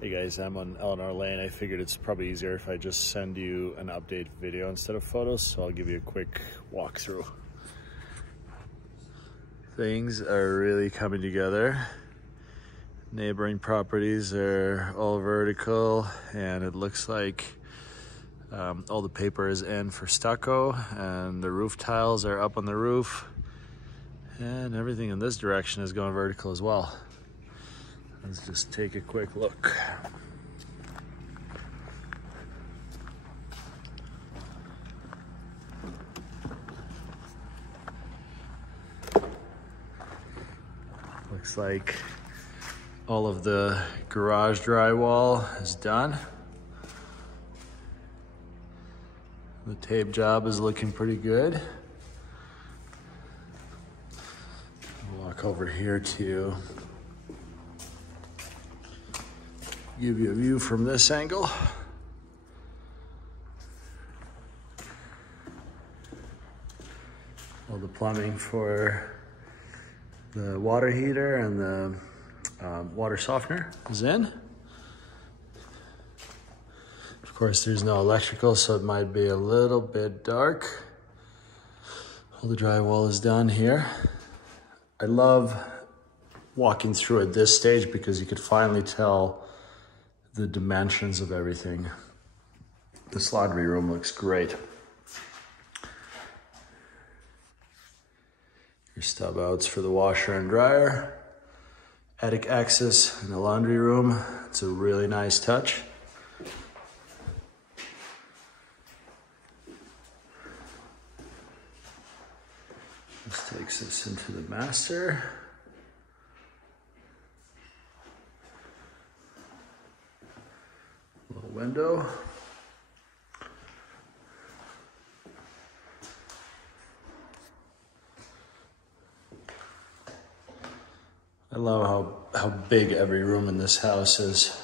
Hey guys, I'm on Eleanor Lane. I figured it's probably easier if I just send you an update video instead of photos, so I'll give you a quick walkthrough. Things are really coming together. Neighboring properties are all vertical, and it looks like all the paper is in for stucco, and the roof tiles are up on the roof, and everything in this direction is going vertical as well. Let's just take a quick look. Looks like all of the garage drywall is done. The tape job is looking pretty good. I'll walk over here to give you a view from this angle. All the plumbing for the water heater and the water softener is in. Of course, there's no electrical, so it might be a little bit dark. All the drywall is done here. I love walking through at this stage because you could finally tell the dimensions of everything. This laundry room looks great. Your stub outs for the washer and dryer. Attic access in the laundry room. It's a really nice touch. This takes us into the master. Little window. I love how big every room in this house is.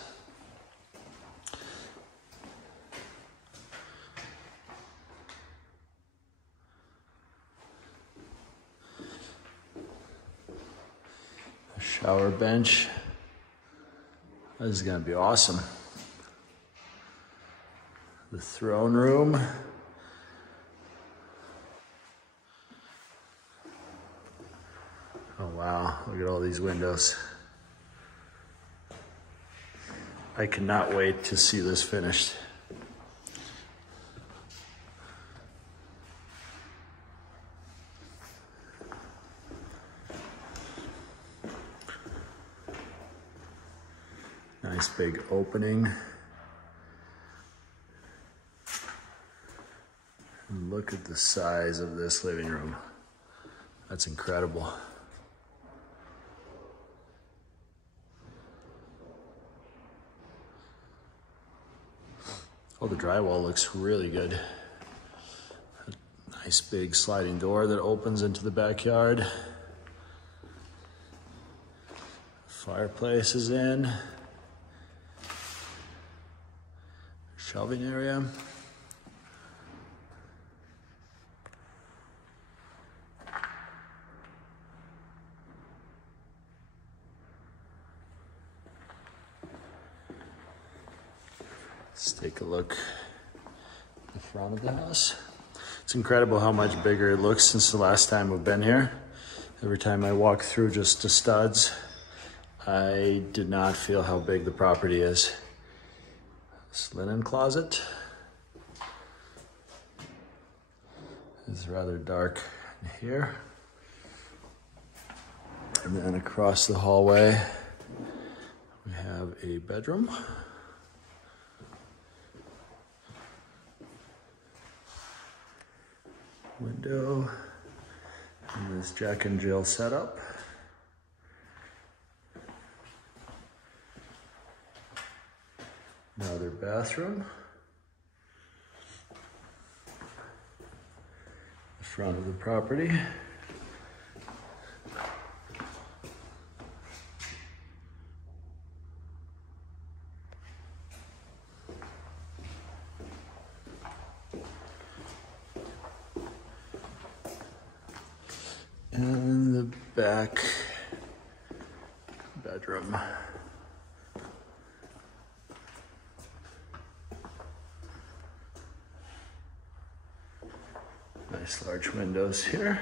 A shower bench. This is gonna be awesome. The throne room. Oh wow, look at all these windows. I cannot wait to see this finished. Nice big opening. And look at the size of this living room. That's incredible. Oh, the drywall looks really good. A nice big sliding door that opens into the backyard. Fireplace is in. Shelving area. Let's take a look at the front of the house. It's incredible how much bigger it looks since the last time we've been here. Every time I walk through just the studs, I did not feel how big the property is. This linen closet is rather dark in here. And then across the hallway, we have a bedroom. Window, and this Jack and Jill setup. Another bathroom. The front of the property. And the back bedroom. Nice large windows here.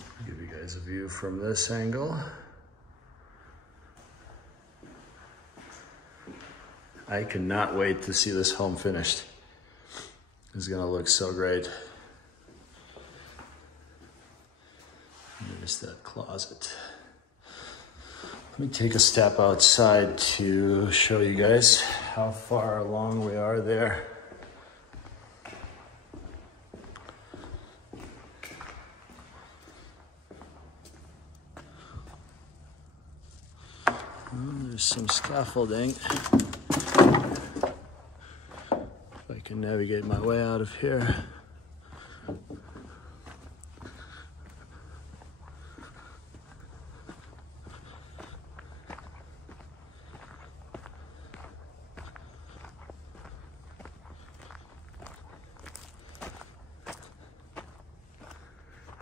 I'll give you guys a view from this angle. I cannot wait to see this home finished. It's gonna look so great. There's that closet. Let me take a step outside to show you guys how far along we are there. There's some scaffolding. If I can navigate my way out of here.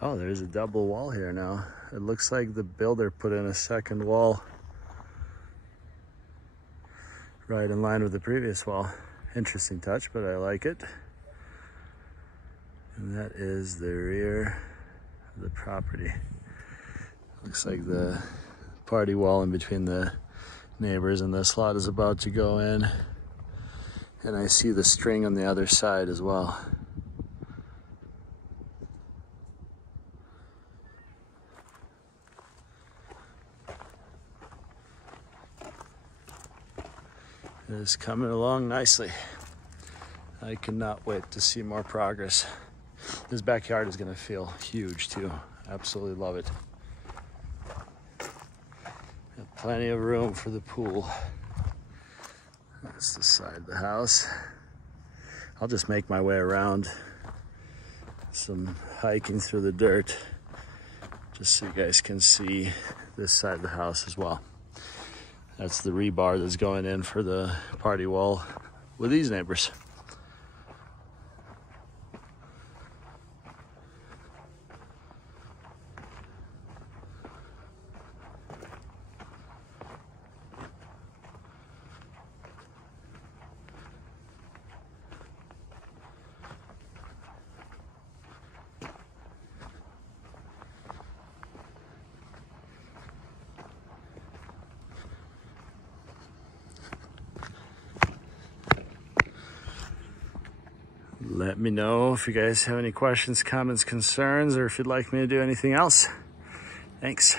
Oh, there's a double wall here now. It looks like the builder put in a second wall right in line with the previous wall. Interesting touch, but I like it. And that is the rear of the property. Looks like the party wall in between the neighbors and this lot is about to go in. And I see the string on the other side as well. It is coming along nicely. I cannot wait to see more progress. This backyard is gonna feel huge too. Absolutely love it. Got plenty of room for the pool. That's the side of the house. I'll just make my way around. Some hiking through the dirt, just so you guys can see this side of the house as well. That's the rebar that's going in for the party wall with these neighbors. Let me know if you guys have any questions, comments, concerns, or if you'd like me to do anything else. Thanks.